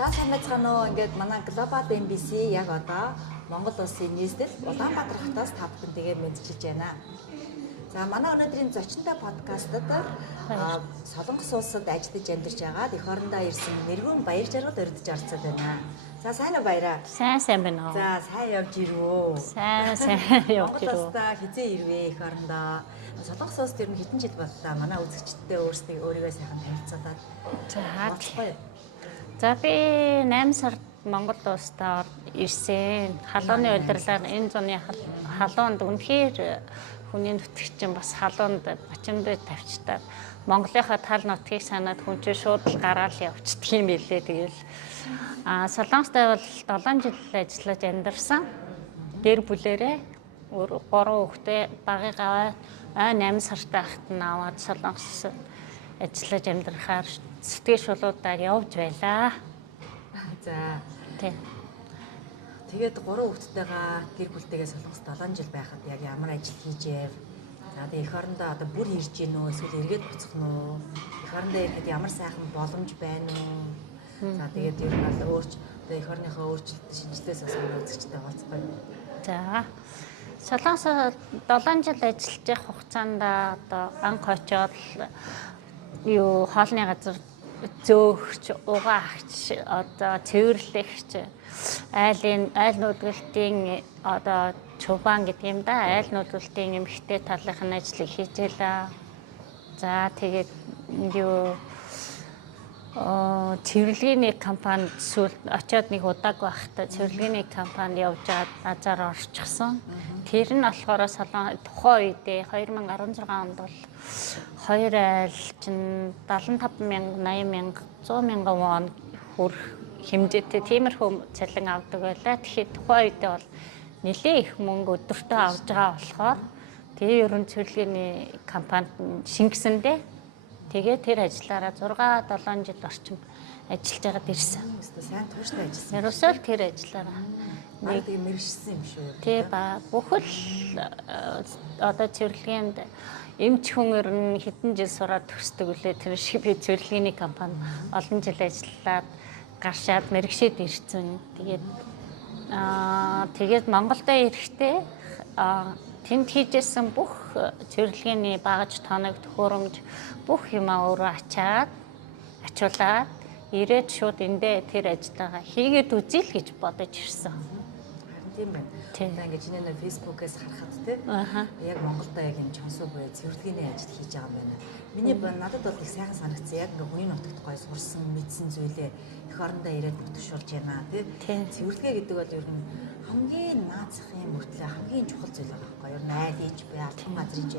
За сайн байцгаана уу. Ингээд манай Global MBC яг одоо Монгол улсын нийслэл Улаанбаатар хотоос та бүхэнтэйгээ мэдчилж байна. За манай өнөөдрийн зочинтой подкастт Солонгос улсад ажиллаж амьдарч байгаад эх орондоо ирсэн Мэргэн Баяр Жаргал урьдчилж орцоод байна. За сайн уу баяраа? Сайн байна уу? За сайн явж ирвөө. Сайн явж ирвөө. Монгол улсаа хизээ ирвээ эх орондоо. Солонгос улсад ер нь хэдэн жил боллоо. Манай үзэгчдтэй өөрийгөө сайхан танилцуулаад. За би 8 сард Монгол улсад ирсэн. Халууны удирлаар энэ зуны халуунд үнэхээр хүний нутагчин бас халуунд бачимдээ тавьчтаад Монголынхаа тал нутгийг санаад хүн чинь шууд л гараал явчихдаг юм билээ. Тэгэл Солонгостой бол 7 жил ажиллаж амьдарсан. Гэр бүлээрээ 3 хүүхдээ багыг аваад 8 сартай хат нь аваад Солонгосод ажиллаж амьдрахаар сэтгэл шулуудаар явж байлаа. За. Тийм. Тэгээд 3 хүүхдтэйгээ гэр бүлтэйгээ Солонгост 7 жил байхад яг ямар ажил хийжээ? За тэгээд эх орондоо одоо бүр ирж гин үү? Эсвэл эргээд буцах нь уу? Эх орондоо ирэхэд ямар сайхан боломж байна уу? За тэгээд ер нь бол одоо эх орныхоо өөрчлөлт шинжилгээс бас манай үзэгчтэй хуваалцах. За. Солонгосод 7 жил ажиллаж явах хугацаанд одоо анх очоод хоолны газар зөөгч, угаагч, одоо цэвэрлэгч, айл нүүдгэлтийн одоо чубан гэдэг юм да. Айл нүүдгэлтийн эмэгтэй талынхын ажлыг хийжээлээ. За тэгээд цэвэрлэгээний компанид сүүл очиод нэг удааг байхдаа цэвэрлэгээний компанид явж азар орчихсон. Тэр нь болохоор тухайн үедээ 2016 онд бол 2 айл чинь 75,000, 80,000, 100,000 вон хүрэх хэмжээтэй тиймэрхүү цалин авдаг байлаа. Тэгэхээр тухайн үедээ бол нэлээд их мөнгө өдөртөө авж байгаа болохоор тэгээ ерөн цэвэрлэгээний компанид шингэсэндээ тэгээ тэр ажиллаараа 6-7 жил орчим ажиллаж байгаад ирсэн. Сайн тууштай ажилласан. Ерөөсөө л тэр ажиллаараа нэг мэрэгшсэн юм шүү. Тий ба бүхэл одоо цэвэрлэгээнд эмч хүн ер нь хэдэн жил сураад төгсдөг үлээ тэр шиг би цэвэрлэгээний компани олон жил ажиллаад гаршаад мэрэгшээд ирсэн. Тэгээд Монголдо ирэхдээ тэнд хийжсэн бүх цэвэрлэгээний багаж тоног төхөөрөмж бүх юмаа өөрөө ачуулаад ирээд шууд эндээ тэр ажиллагаа хийгээд үзье л гэж бодож ирсэн. Тийм байна. Одоо ингээд чиний нэг фэйсбүүкээс харахад те яг Монголдо яг энэ чонсуу буюу цэвэрлэгээний ажил хийж байгаа юм байна. Миний надад бол их сайхан санагдсан. Яг ингээд хүний нутагт гой сурсан, мэдсэн зүйлээ эх орондоо ирээд бүтгшүүлж байна тий. Цэвэрлэгээ гэдэг бол ер нь хамгийн наацхан мөртлөө хамгийн чухал зүйл байгаа байхгүй юу? Ер нь айл хийж бай, алхам газар хийж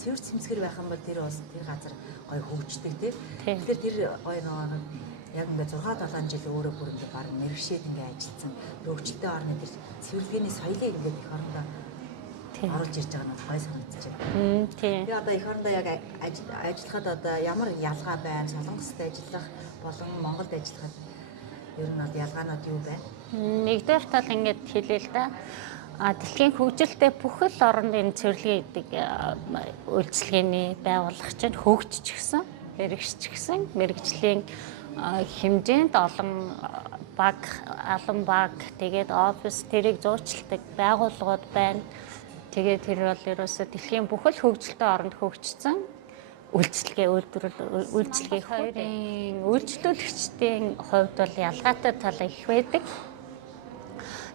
цэвэр цэмцгэр байх юм бол тэр бас тэр газар гой хөгждөг тий. Тэгэхээр тэр гой нэг яг ингээд 6-7 жил өөрөө бүр ингээд баг мэрэгшээд ингээд ажилласан. Өвчлөлтөө орны тэр цэвэрлэгээний соёлыг ингээд эх орондоо оруулж ирж байгаа нь гой санагдаж байна. Тийм. Тэгээ одоо эх орондоо яг ажиллахад одоо ямар ялгаа байна? Солонгост ажиллах болон Монголд ажиллахад ер нь одоо ялгаанууд юу байна? Нэгдүгээр тал ингээд хэлээ л да. Дэлхийн хөгжилтэй бүхэл оронд энэ цэвэрлэгээ гэдэг үйлчилгээний байгууллага чинь хөгжчихсэн, мэрэгччихсэн, мэрэгжлийн хэмжээнд олон баг тэгээд офис тэрийг зуучилдаг байгууллагууд байна. Тэгээд тэр бол ерөөсөө дэлхийн бүхэл хөгжилтэй оронд хөгжсөн үйлчилгээ хоёрын үйлчлүүлэгчдийн хувьд бол ялгаатай тал их байдаг.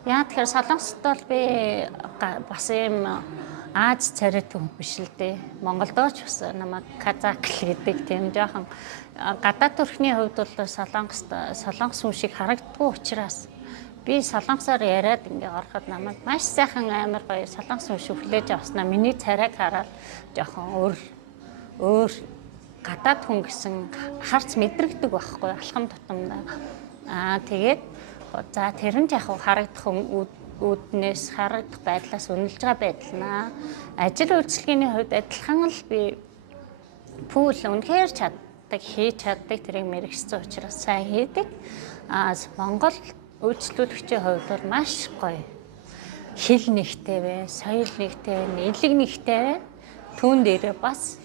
Яа тэгэхээр Солонгост бол би бас юм Аз царайтай хүн биш л дээ. Монголдооч бас намайг казак гэдэг тийм жоохон гадаад төрхний хувьд бол солонгос хүн шиг харагддаггүй учраас би солонгосоор яриад ингээ ороход намайг маш сайхан амар гоё солонгос хүн шиг хүлээж авснаа миний царайг хараад жоохон өөр гадаад хүн гэсэн харц мэдрэгдэг байхгүй алхам тутамдаа. Тэгээд за тэр нь яг харагдах үүднээс харагдах байдлаас үнэлж байгаа байдлаа. Ажил үйлчилгээний хувьд адилхан л би пул үнэхээр хийж чаддаг тэрийг мэрэгчсэн учраас сайн хийдэг. Монгол үйлчлүүлэгчийн хувьд бол маш гоё. Хэл нэгтэй бай, соёл нэгтэй бай, нийлэг нэгтэй бай. Түүн дээр бас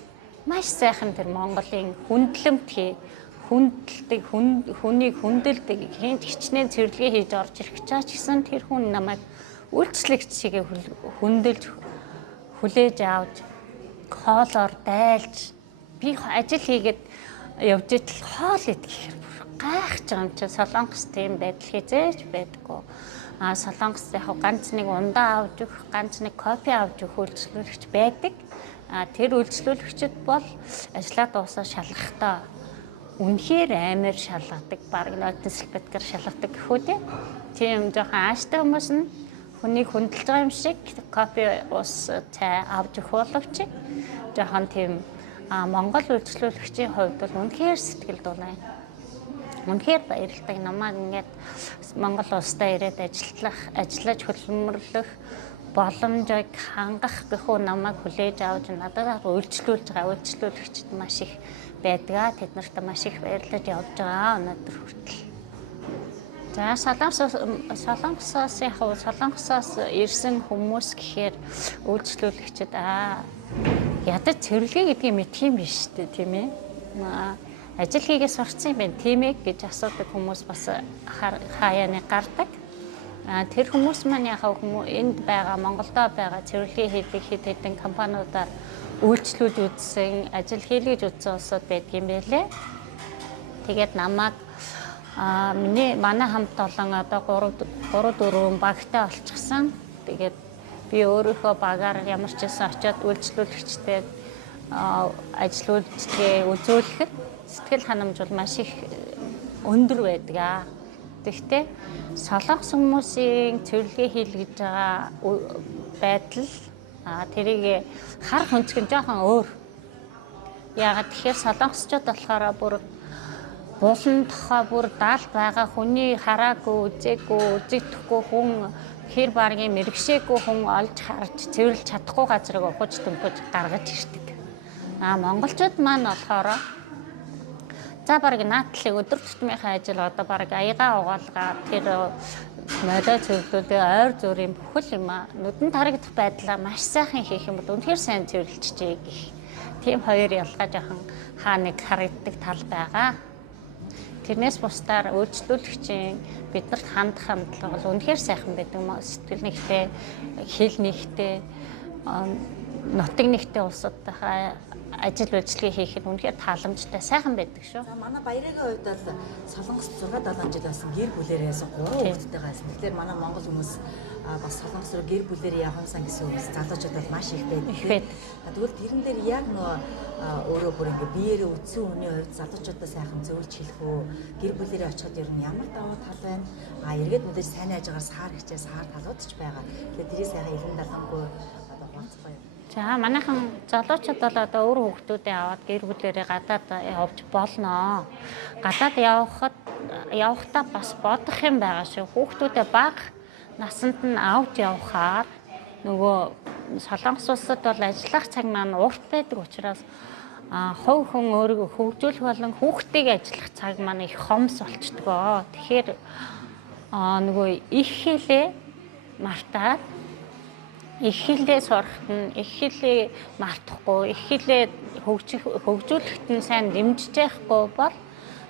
маш сайхан тэр Монголын хүндэлдэг, хүнийг хүндэлдэг, хинт хичнээн цэвэрлэгээ хийж орж ирэх чаа ч гэсэн тэр хүн намайг үйлчлэгч шигээ хүндэлж хүлээж авч хоолоор дайлж би ажил хийгээд явж идэл хоол идэхээр бүр гайхаж байгаа юм чи Солонгос тийм байдал хизээж байдаггүй. Солонгос яг ганц нэг ундаа авч өгөх, ганц нэг кофе авч өгөх үйлчлүүлэгч байдаг. Тэр үйлчлүүлэгчд бол ажлаа дуусаа шалгахдаа үнэхээр амар шалгадаг, баг нотис бэтгэр шалгадаг гэхүү тийм жоохон ааштай хүмүүс нь хүнийг хүндэлж байгаа юм шиг кофе ус цай авч өгөх боловч жоохон тийм Монгол үйлчлүүлэгчийн хувьд бол үнэхээр сэтгэл дунаа. Үнэхээр баярлалтай намайг ингээд Монгол улстай ирээд ажиллаж хөлбөмбөрлөх боломжийг хангах гэхүү намайг хүлээж авч надад үйлчлүүлж байгаа үйлчлүүлэгчид маш их байдаг. Тэд нарт маш их баярлаж явж байгаа өнөөдөр хүртэл. За Солонгосоос ирсэн хүмүүс гэхээр үйлчлүүлэгчид ядаж цэвэрлэгээ гэдгийг мэдх юм биш үү тийм ээ. Ажил хийгээ сурцсан юм байна тийм ээ гэж асуудаг хүмүүс бас хаяаны гардаг. Тэр хүмүүс маань яг энд байгаа Монголдо байгаа цэвэрлэгээ хийдэг хэд хэдэн компаниудаар үйлчлүүлж үзсэн, ажил хийлгэж үзсэн улсууд байдгийн байлээ. Тэгээд намайг манай хамт олон одоо 3-4 багтай олчихсан. Тэгээд би өөрийнхөө багаар ямар ч байсан очиод үйлчлүүлэгчтэй ажил үйлчлэгээ үзүүлэхэд сэтгэл ханамж бол маш их өндөр байдаг. Тэгэхдээ Солонгос хүмүүсийн цэвэрлэгээ хийлгэж байгаа байдал тэрийг харах өнцг нь жоохон өөр. Яагаад тэгэхээр солонгосчууд болохоор бүр булан тохоо бүр даалт байгаа хүний хараагүй, үзэгдэхгүй хүн хэр баргийн мэрэгшээгүй хүн олж харж цэвэрлж чадахгүй газрыг ухаж төмпөж гаргаж ирдэг. Монголчууд маань болохоор за бараг наадлыг өдөр тутмынхаа ажил одоо бараг аяга угаалгаа тэр модоо цэвэрлүүлээ ойр зүрийн бүхэл юм нүдэн тарагдах байдлаа маш сайхан хийх юм бол үнэхээр сайн цэвэрлжжээ гэх. Тийм хоёр ялгаа жоохон хаа нэг харагддаг тал байгаа. Тэрнээс бусдаар үйлчлүүлэгчийн биднэрт хандах хандлага бол үнэхээр сайхан байдаг юм. Сэтгэл нэгтэй, хэл нэгтэй, нутаг нэгтэй улсуудтай ажил үйлчлэгээ хийхэд үнэхээр тааламжтай сайхан байдаг шүү. За манай баярын хувьд бол Солонгост 6-7 жил болсон гэр бүлээрээс 3 хүүхэдтэйгээ байсан. Тэгэхээр манай монгол хүмүүс бас Солонгос руу гэр бүлээрээ явахсан гэсэн үг залуучууд бол маш их байдаг. Тэгвэл тэрэн дээр яг нөгөө өөрөө бүр ингээ биеэрээ үтсэн хүний хувьд залуучуудаа сайхан зөвлөж хэлэх үү, гэр бүлээрээ очиход ер нь ямар даваа тал байна? Эргээд мэдээж сайн ажгаар саар хичээ саар талууд ч байгаа. Тэгэхээр тэрийг сайхан илэн далангүй одоо хуваалцахгүй юу? За манайхан залуучууд бол одоо өөр хүүхдүүдээ аваад гэр бүлээрээ гадаад явж болно. Гадаад явахдаа бас бодох юм байгаа шүү. Хүүхдүүдээ бага насанд нь авч явахаар нөгөө Солонгос улсад бол ажиллах цаг маань урт байдаг учраас хувь хүн өөрийгөө хөгжүүлэх болон хүүхдийг ажиллах цаг маань их хомс болчдгоо. Тэгэхээр нөгөө их хэлээ мартаад их хэлээ сурахт нь их хэлээ мартахгүй, их хэлээ хөгжүүлэхэд нь сайн дэмжиж яахгүй бол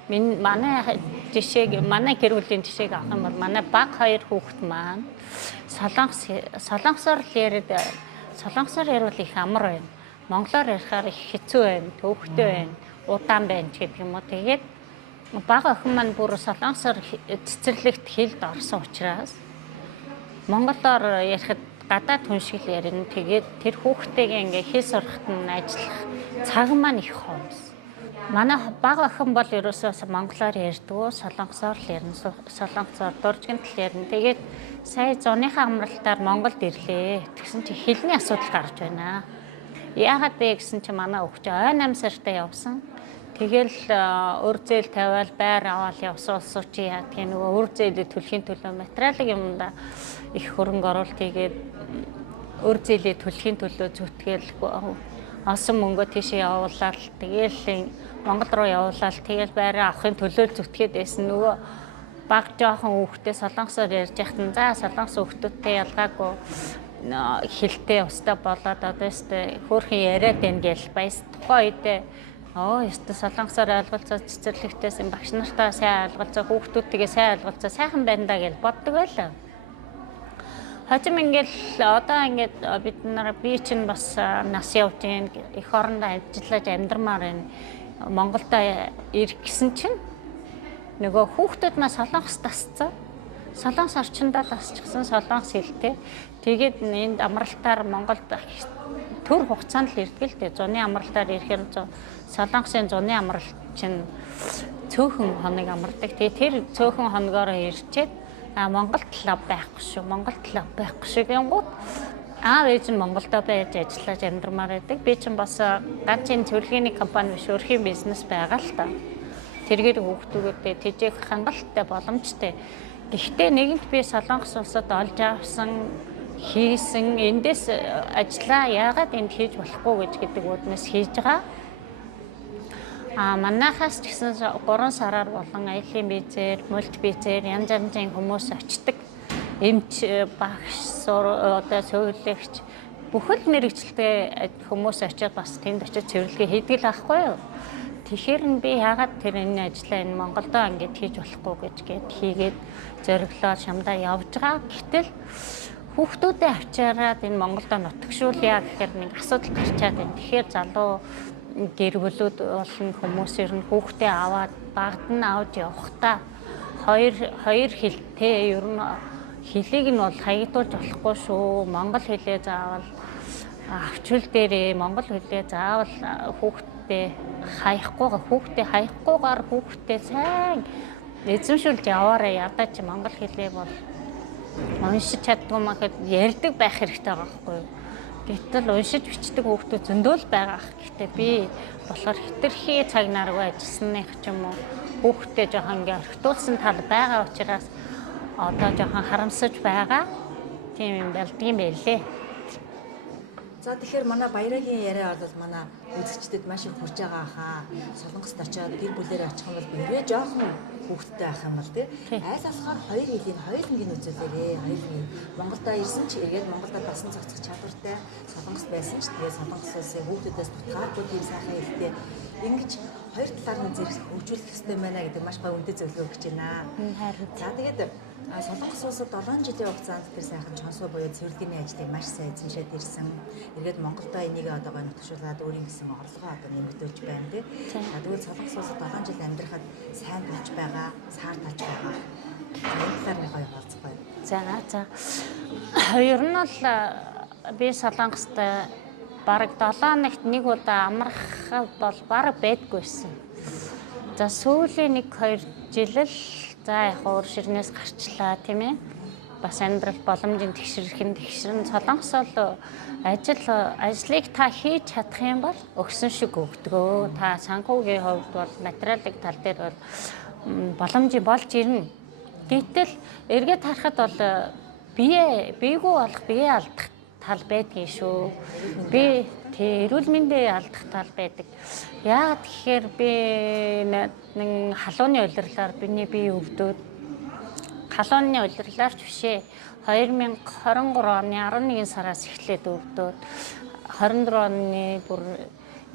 манай гэр бүлийн жишээг авах юм бол манай баг 2 хүүхэд маань солонгосоор ярил их амар байна. Монголоор ярихаар их хэцүү байна, төвөгтэй байна, удаан байна гэдэг юм уу. Тэгээд баг охин маань бүр солонгосоор цэцэрлэгт хэлд орсон учраас монголоор ярихад гадаад хүн шиг л ярина. Тэгээд тэр хүүхдтэйгээ ингээ хэл сурахт нь ажиллах цаг маань их хомс. Манай баг охин бол ерөөсөө монголоор ярьдаг, солонгосоор л ярина, солонгосоор дуржигт л ярина. Тэгээд сая зуныхаа амралтаар Монголд ирлээ. Тэгсэн чи хэлний асуудал гарч байна. Яагаад вэ гэсэн чи манай өвч 8 сартай явсан. Тэгэл өр зээл тавиал байр аваад явсан улсууд чи яадгийн нөгөө өр зээлээ төлөхийн төлөө материалын юмда их хөрөнгө оруулалт хийгээд өр зээлээ төлөхийн төлөө зүтгэл олсон мөнгөө тийшээ явуулаад тэгээл Монгол руу явуулаад тэгээл байраа авахын төлөө зүтгээд байсан нөгөө баг жоохон хүүхдээ солонгосоор ярьж яхад нь за солонгос хүүхдүүдтэй ялгаагүй хилтэй устаа болоод одоо өстэй хөөрхөн яриад байна гэл баяс тухайн үедээ Ёстой солонгосоор ойлголцоо цэцэрлэгтээс багш нартаа сайн ойлголцоо, хүүхдүүдтэйгээ сайн ойлголцоо сайхан байна даа гэж боддог байлаа. Хожим ингээл одоо ингээд бид нар би чинь бас нас явж гин эх орондоо ажиллаж амьдрмаар байна. Монголдо ирэх гэсэн чинь нөгөө хүүхдүүд маань солонгос тасцсан. Солонгос орчиндөө тасчихсан солонгос хэлтэй. Тэгээд энд амралтаар Монголд төр хугацаанд л ирдэг л дээ. Зуны амралтаар ирэхээр солонгосын зуны амралт чинь цөөхөн хоног амардаг. Тэгээд тэр цөөхөн хоногоор ирчээд Монголд лав байхгүй шүү. Монголд лав байхгүй шүү гэнгүүт аав ээж нь Монголдо байж ажиллаж амьдрмаар байдаг. Би чинь бас ганцын цэвэрлэгийн компани биш өөрхийн бизнес байгаа л та. Тэргээр хүүхдүүдэд тэжээх хангалттай боломжтой. Гэхдээ нэгэнт би солонгос улсад олж авсан хийсэн эндээс ажиллаа яагаад энд хийж болохгүй гэж гэдэг үднэс хийж байгаа. Манайхаас ч гэсэн 3 сараар болон аялын визээр, мульт визээр янз янзын хүмүүс очдог. Эмч, багш, одоо сөүлэгч бүхэл мэрэгчлээ хүмүүс очиод бас тэнд очиж цэвэрлэгээ хийдэг л аахгүй юу. Тэгэхээр би яагаад тэр энэ ажлаа энэ Монголдо ингэж хийж болохгүй гэж хийгээд зориглоод шамдаа явж байгаа. Гэтэл хүүхдүүдээ авчираад энэ Монголдо нутагшуулъя гэхээр нэг асуудал гарчаад байна. Тэгэхээр залуу гэр бүлүүд болон хүмүүс ер нь хүүхдээ аваад багад нь авч явахдаа хоёр хэлтэй ер нь хэлийг нь бол хаягдуулж болохгүй шүү. Монгол хэлээ заавал авчвал дээрээ Монгол хэлээ заавал хүүхдээ хаягахгүйгээр хүүхдээ сайн эзэмшүүлж яваарай. Ядаа чи монгол хэлээ бол уншиж чаддгүй махад ярьдаг байх хэрэгтэй байгаа байхгүй юу. Гэтэл уншиж бичдэг хүүхдүүд зөндөө л байгаа. Гэхдээ би болохоор хэтэрхий цаг наргүй ажилласных ч юм уу хүүхдээ жоохон ингээ орхитуулсан тал байгаа учраас одоо жоохон харамсаж байгаа. Тийм юм болдгийм байлээ. За тэгэхээр манай баярагийн яриа бол манай үзэгчдэд маш их хүрч байгаа хаа. Солонгост очиод гэр бүлээрээ очих юм бол бэрээ жоохон хүүхдтэй ах юм бол тий. Айл болохоор хоёр хэлийн хоёулангийн үзүүлээрээ хоёулангийн Монголдо ирсэн ч эргээд Монголдо басан цогцох чадвартай солонгос байсан ч тэгээ солонгос улсын хүүхдүүдээс тутгааргүй тийм сайхан хэлтэй ингэж хоёр талаар нь зэрэг хөгжүүлэх хэрэгтэй байна гэдэг маш гой үнэтэй зөвлөгөө өгч байна. За тэгээд солонгос улсад 7 жилийн хугацаанд тэр сайхан чонсоо буюу цэвэрлэгийн ажлыг маш сайн эзэмшээд ирсэн. Эргээд Монголдо энийг одоо гой нутагшуулаад өөрийн гэсэн орлогоо одоо нэмэгдүүлж байна тий. Тэгвэл солонгос улсад 7 жил амьдрахад сайн болж байгаа, саар таж байгаа. Энэ талаар нэг гоё болцгоо. За. Ер нь бол би солонгост бараг 7 ногт нэг удаа амрах бол бараг байдгүйсэн. За сүүлийн 1-2 жил л за яг өөр ширнээс гарчлаа тийм ээ. Бас амьдрал боломжийн тэгшэрэн солонгос бол ажлыг та хийж чадах юм бол өгсөн шиг өгдөгөө. Та санхүүгийн хувьд бол материалын тал дээр бол боломжийн болж ирнэ. Гэтэл эргээд харахад бол биегүй болох бие алдах тал байдгийн шүү. Би эрүүл мэндээ алдах тал байдаг. Яагаад тэгэхээр би нэг халууны улирлаар биний бие өвдөд халууны улирлаар ч бишээ 2023 оны 11 сараас эхлээд өвдөд 24 оны бүр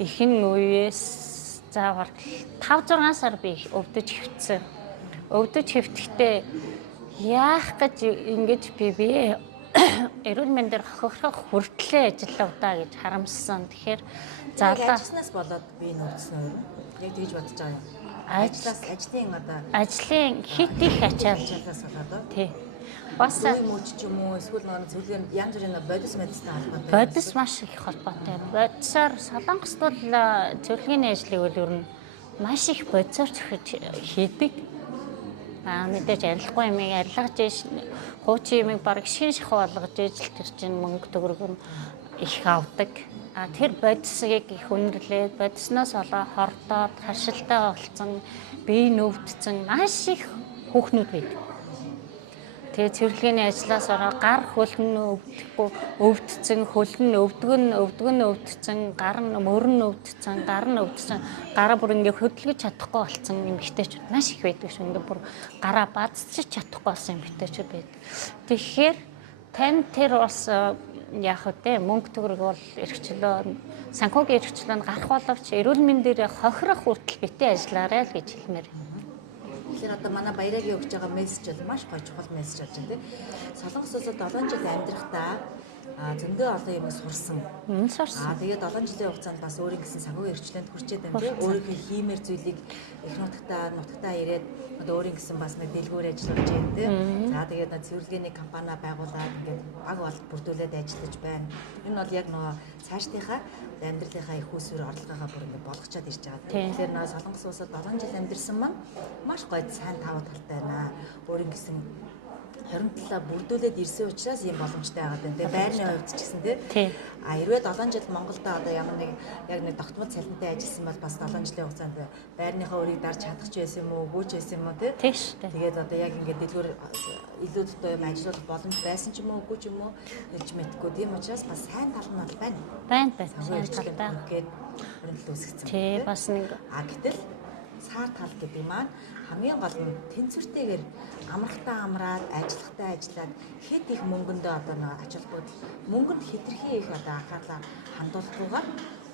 ихэнх үеэс заавал 5-6 сар би өвдөж хэвтсэн. Өвдөж хэвтэхдээ яах гэж ингэж би эрүүл мэндээр хохирох хүртлээ ажиллаудаа гэж харамссан. Тэгэхээр ажилласнаас болоод би нөөцсөн үү? Яг тэгж бодож байгаа юм. Ажлын хит их ачааллаас болоод тий. Бас мөч ч юм уу эсвэл нэг зөвлөгөө янз бүрийн бодис медицинтэй холбоотой. Бодис маш их холбоотой. Бодисоор солонгост бол зөвлөгөөний ажлыг бол ер нь маш их бодисоор хийдэг. Мэдээж арилахгүй юм арилгаж хуучин юм баг шин шахуу болгож ижил тэр чинь мөнгө төгрөг нь их авдаг. Тэр бодисыг их үнэрлээд бодисноос олоо хордоод харшилтай болцсон, бие нөвдсөн маш их хүүхнүүд байдаг. Тэгээ цэвэрлэгийн ажлаас ороо гар хөлн өвдсөн, хөлн өвдгөн гар нь мөрөн өвдсөн, гар нь өвдсөн, гараа бүр ингээ хөдөлгөж чадахгүй болсон эмэгтэйчүүд маш их байдаг шүү. Ингээ бүр гараа бадцчих чадахгүй болсон эмэгтэйчүүд байдаг. Тэгэхээр тань тэр бас яах вэ? Мөнгө төгрөг бол эрхчлөө санхүүгийн эрхчлөөнд гарах боловч эрүүл мэндээр хохирох хүртэл битээ ажиллаарай л гэж хэлмээр. Тэгэхээр одоо манай баярагийн өгж байгаа мессеж бол маш гоё чухал мессеж болж байна тийм. Солонгос улсад 7 жил амьдрахдаа зөндөө олон юм сурсан. Тэгээд 7 жилийн хугацаанд бас өөрийн гэсэн санхүүгийн эрхчлөөнд хүрчээд байна тийм. Өөрийнхөө хиймээр зүйлийг их нутагтаа ирээд одоо өөрийн гэсэн бас нэг дэлгүүр ажиллаж байна тийм. За тэгээд цэвэрлэгээний компани байгуулад ингээд баг болд бүрдүүлээд ажиллаж байна. Энэ бол яг нөгөө цаашдынхаа амьдралынхаа их усүр орлогоогоо бүр ингээд болгочоод ирж байгаа. Тэгэхээр нөгөө Солонгос улсад 7 жил амьдэрсэн маань маш гоё сайн таваа талтай байна. Өөрийн гэсэн хоримтлаа бүрдүүлээд ирсэн учраас ийм боломжтой байгаа юм. Тэгээ байрны хувьд ч гэсэн тийм. Хэрвээ 7 жил Монголд одоо ямар нэг яг нэг тогтмол цалинтай ажилласан бол бас 7 жилийн хугацаанд байрныхаа өрийг дарж чадах ч байсан юм уу, өгөөч байсан юм уу тийм. Тэгээд одоо яг ингээд дэлгүүр илүү дутуу юм ажиллах боломж байсан ч юм уу, үгүй ч юм уу гэж мэдгүй. Тийм учраас бас сайн тал нь бол байна. Сайн талтай. Ингээд хөрөнгө үүсгэсэн. Тийм бас нэг гэтэл цаар тал гэдэг маань хамгийн гол нь тэнцвэртэйгээр амрахтаа амраад ажиллахтаа ажиллаад хэд их мөнгөндөө одоо нэг ач холбогдол мөнгөнд хэтэрхий их одоо анхаарлаа хандуулахгүйгээр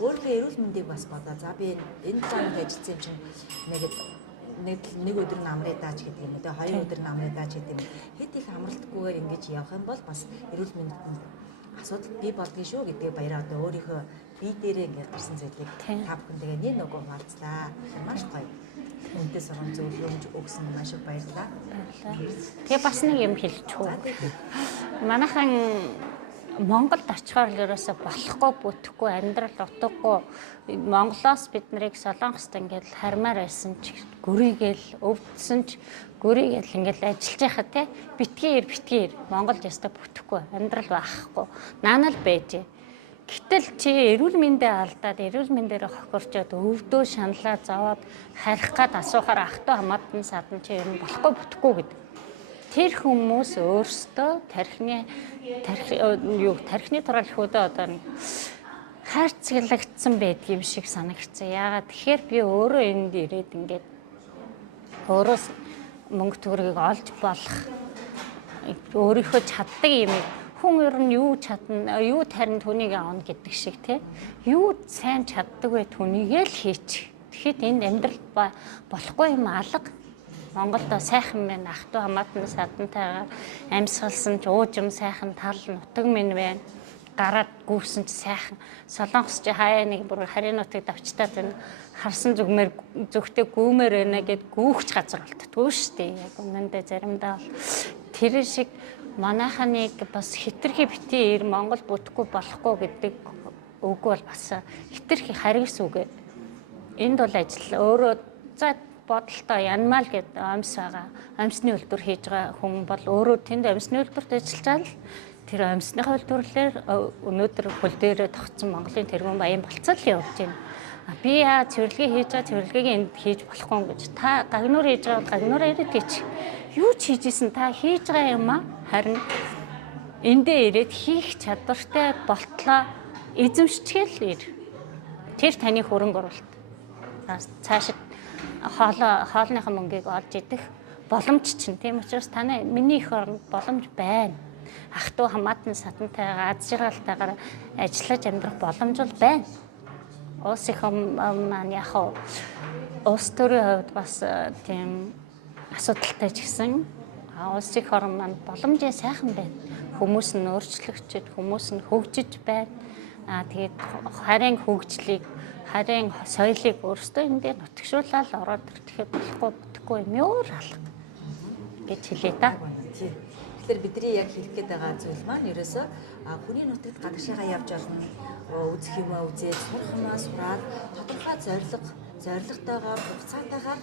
өөрийнхөө эрүүл мэндийг бас бодоо. За би энэ цагт ажилласан юм чинь нэг өдөр нь амраа дааж гэдэг юм уу те 2 өдөр нь амраа дааж гэдэг юм. Хэд их амралтгүйгээр ингэж явах юм бол бас эрүүл мэндэд асуудал бий болдгоо шүү гэдгээ баяраа одоо өөрийнхөө бие дээрээ ингээд гарсан зүйлийг та бүхэн тэгээ нэг нөгөө хуваалцлаа. Маш гоё. Үнэтэй сургам зөвлөмж өгсөн маш их баярлалаа. Тэгээ бас нэг юм хэлчихв. Манайхан Монголд очихоор л ерөөсө болохгүй бүтэхгүй амьдрал утгагүй Монголоос бид нарыг Солонгост ингээд хармаар байсан ч гүрийгээл өвдсөн ч гүрийгээл ингээд ажиллаж байхад те битгээр Монголд ястаа бүтэхгүй амьдрал байхгүй наанал байж. Гэтэл чи эрүүл мэндээ алдаад эрүүл мэндээр хохирчоод өвдөө шаналаа зовоод харих гад асуухаар ахтуу хамаатан садан чи ер нь болохгүй бүтэхгүй гэдэг. Тэр хүмүүс өөрсдөө тархины туралхиудаа одоо нэг хайрцаглагдсан байдаг юм шиг санагдсан. Яагаад тэгэхээр би өөрөө энд ирээд ингээд өөрөөс мөнгө төгрөгийг олж болох өөрийнхөө чаддаг юм хүн ер нь юу чадна, юу тарин түүнийг аавна гэдэг шиг тий. Юу сайн чаддаг вэ түүнийгээ л хийчих. Тэгэхэд энд амьдрал болохгүй юм алга. Монголд сайхан байна, ахтуу хамаатан садантайгаар амьсгалсан ч уужим сайхан тал нутаг минь байна. Гараад гүйсэн ч сайхан. Солонгос ч хаяа нэг бүр харийн нутагт авчтаад байна. Харсан зүгтээ гүүмээр байна гэд гүүхч газар болтдгүй шүү дээ. Яг үнэндээ заримдаа бол тэр шиг манайханыг бас хитрхи битээ Монгол бүтэхгүй болохгүй гэдэг үг бол бас хитрхи харгас үг. Энд бол ажил өөрөө за бодолтой янмал гэдэг амьс байгаа. Амьсны үйлдвэр хийж байгаа хүн бол өөрөө тэнд амьсны үйлдвэрт ажиллаж байгаа л тэр амьсныхаа үйлдвэрлэлээр өнөөдөр хөл дээрээ тогтсон Монголын тэргуун баян болцол явж байна. Би цэвэрлэгээ хийж байгаа цэвэрлэгийг энд хийж болохгүй гэж. Та гагнуур хийж байгаа гагнуураа ирээд хийч. Юу ч хийжсэн та хийж байгаа юм аа. Харин эндээ ирээд хийх чадвартай болтлоо эзэмшчихэл ир. Тэр таны хөрөнгө оруулалт. Цаашид хоолныхаа мөнгийг олж идэх боломж чинь. Тийм учраас таны миний их оронд боломж байна. Ахтуу хамаатан сатантайгаа аз жаргалтайгаар ажиллаж амьдрах боломж бол байна. Улс их маань яг улс төрийн хувьд бас тийм асуудалтай ч гэсэн улс их орн маань боломжийн сайхан байна. Хүмүүс нь өөрчлөгдөж, хүмүүс нь хөгжиж байна. Тэгээд харийн хөгжлийг, харийн соёлыг өөрсдөө эндээ нутагшуулаад ороод ирэхэд болохгүй бүтэхгүй юм юу алга гэж хэлээ та. Тэгэхээр бидний яг хэлэх гээд байгаа зүйл маань ерөөсөө хүний нутагт гадагшаага явж олно, үзэх юмаа үзээд, сурах юмаа сураад, тодорхой зорилготойгоор, хугацаатайгаар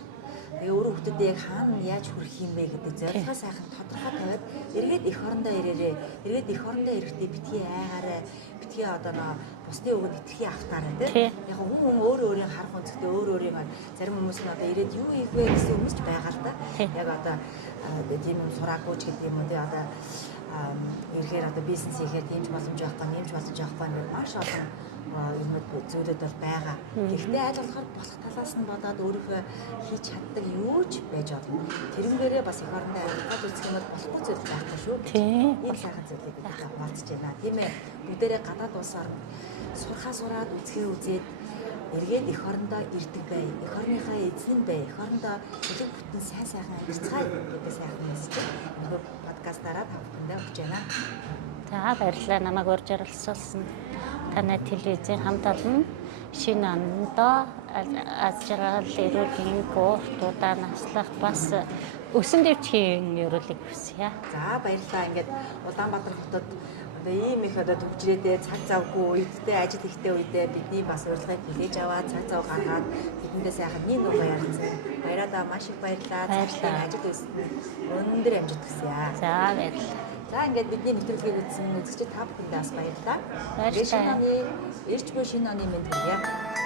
өөрөө хүүхдэд яг хаана яаж хүрэх юм бэ гэдэг зорилгоо сайхан тодорхой тавиад эргээд эх орондоо ирээрээ. Эргээд эх орондоо ирэхдээ битгий айгаараа, битгий одоо бусны өгөөд итгэхий автаараа тийм. Яг хүн өөрийн харах өнцгтээ өөрийн зарим хүмүүс нь одоо ирээд юу хийх вэ гэсэн хүмүүс ч байгаа л да. Яг одоо тийм юм сураагүй ч гэдэг юм уу тий одоо ирэхээр одоо бизнес хийхээр тиймж боломж байхгүй, нэмж боломж байхгүй гэж маш олон юмуд зүйлүүд бол байгаа. Гэхдээ аль болохоор болох талаас нь бодоод өөрийнхөө хийж чаддаг юу ч байж болно. Тэрнгээрээ бас их орондоо амьдрал үзэх юм бол болохгүй зүйл байхгүй шүү. Ийм сайхан зүйлийг бид хуваалцж байна. Тийм ээ. Бүгдээрээ гадаад улсаар сураад үзээд эргээд эх орондоо ирдэг бай. Эх орныхаа эзэн бай. Эх орондоо төлөв бүтэн сайхан амьдарцгаая гэдэг сайхан мессеж энэ подкастаараа та бүхэндээ өгч байна. За баярлалаа намайг урьж оролцуулсан. Танай телевизийн хамт олон шинэ ондоо аз жаргал эрүүлийн гууртуудаа наслах бас өсөн дэвчгийн ёроолыг хүсье. За баярлалаа. Ингээд Улаанбаатар хотод ийм их одоо төвчрээдээ цаг завгүй үедээ ажил ихтэй үедээ бидний бас урилгыг хүлээж аваад цаг зав гаргаад бидэндээ сайхан нэг нугаа ярилцсан. Баяраа маш их баярлалаа. Цаашлын ажил үйлсэнд өндөр амжилт хүсье. За баярлалаа. За ингээд бидний нэвтрүүлгийг үзсэн үзэгчид та бүхэндээ бас баярлалаа. Баярлалаа. Ирж буй шинэ оны мэнд хүргэе.